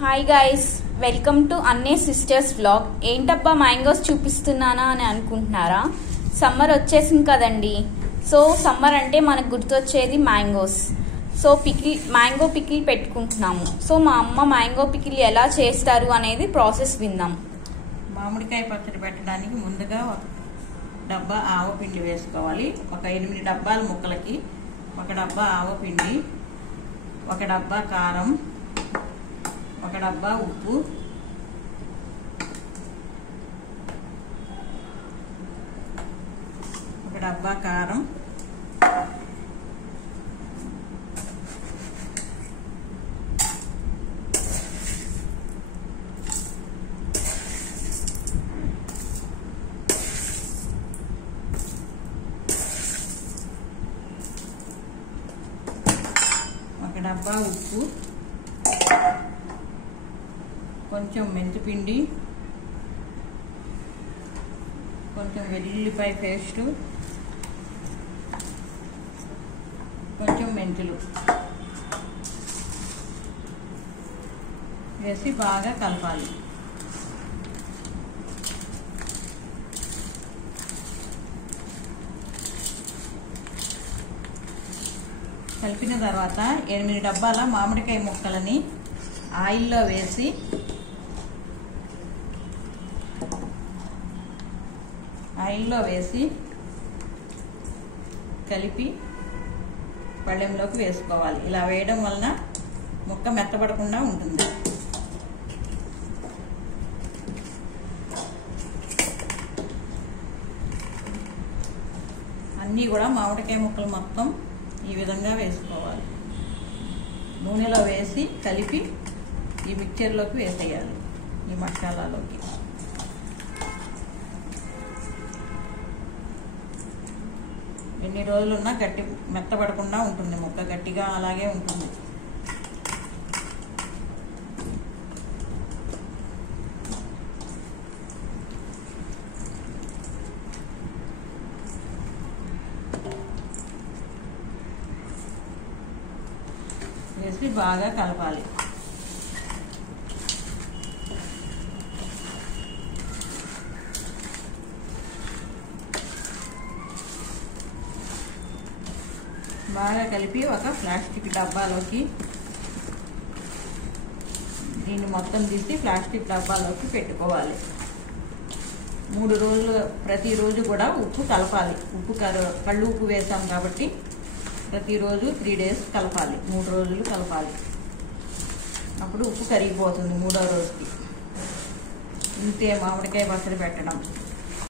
Hi guys, welcome to అన్నే sisters vlog. ఏంటబ్బా mangoes చూపిస్తున్నానా అని అనుకుంటున్నారా? సమ్మర్ వచ్చేసింది కదండి. సో సమ్మర్ అంటే మనకు గుర్తొచ్చేది మ్యాంగోస్. సో మ్యాంగో పికిల్ పెట్టుకుంటున్నాము. సో మా అమ్మ మ్యాంగో పికిల్ ఎలా చేస్తారు అనేది ప్రాసెస్ విందాం. మామిడికాయ పచ్చడి పెట్టడానికి ముందుగా ఒక డబ్బా ఆవపిండి వేసుకోవాలి. ఒక 8 డబ్బాల ముక్కలకి ఒక డబ్బా ఆవపిండి, ఒక డబ్బా కారం, ఒక డబ్బా ఉప్పు, ఒక డబ్బా కారం, ఒక డబ్బా ఉప్పు, కొంచెం మెంతిపిండి, కొంచెం వెల్లుల్లిపాయ పేస్టు, కొంచెం మెంతులు వేసి బాగా కలపాలి. కలిపిన తర్వాత 8 డబ్బాల మామిడికాయ ముక్కలని ఆయిల్లో వేసి కలిపి పళ్ళెంలోకి వేసుకోవాలి. ఇలా వేయడం వలన ముక్క మెత్తబడకుండా ఉంటుంది. అన్నీ కూడా మామిడికాయ ముక్కలు మొత్తం ఈ విధంగా వేసుకోవాలి. నూనెలో వేసి కలిపి ఈ మిక్చర్లోకి వేసేయాలి, ఈ మసాలాలోకి. ఎన్ని రోజులున్నా గట్టి మెత్తబడకుండా ఉంటుంది, ముక్క గట్టిగా అలాగే ఉంటుంది. వేసి బాగా కలపాలి. బాగా కలిపి ఒక ప్లాస్టిక్ డబ్బాలోకి, దీన్ని మొత్తం తీసి ప్లాస్టిక్ డబ్బాలోకి పెట్టుకోవాలి. 3 రోజులు ప్రతిరోజు కూడా ఉప్పు కలపాలి. కళ్ళు ఉప్పు వేసాం కాబట్టి ప్రతిరోజు 3 డేస్ కలపాలి, 3 రోజులు కలపాలి. అప్పుడు ఉప్పు కరిగిపోతుంది 3వ రోజుకి. ఇంతే మామిడికాయ పచ్చడి పెట్టడం.